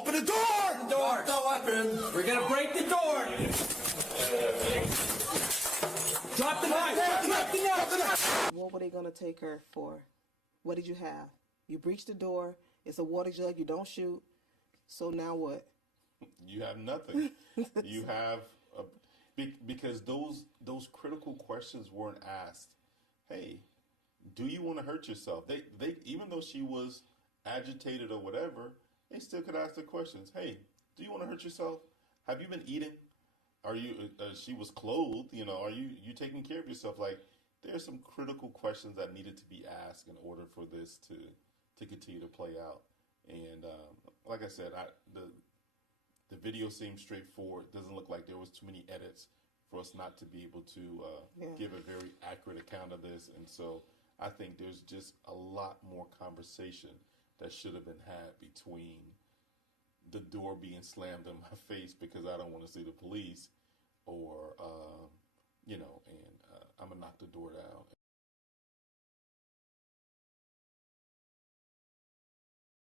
Open the door! Door, don't open. We're gonna break the door. Drop the knife. Drop the knife. What were they going to take her for? What did you have? You breached the door. It's a water jug. You don't shoot. So now what? You have nothing. You have because those critical questions weren't asked. Hey, do you want to hurt yourself? They even though she was agitated or whatever, they still could ask the questions. Hey, do you want to hurt yourself? Have you been eating? Are you? She was clothed. You know, are you taking care of yourself? Like, there's some critical questions that needed to be asked in order for this to continue to play out. And like I said, the video seems straightforward. It doesn't look like there was too many edits for us not to be able to give a very accurate account of this. And so I think there's just a lot more conversation that should have been had between the door being slammed in my face because I don't want to see the police, or, and I'm going to knock the door down.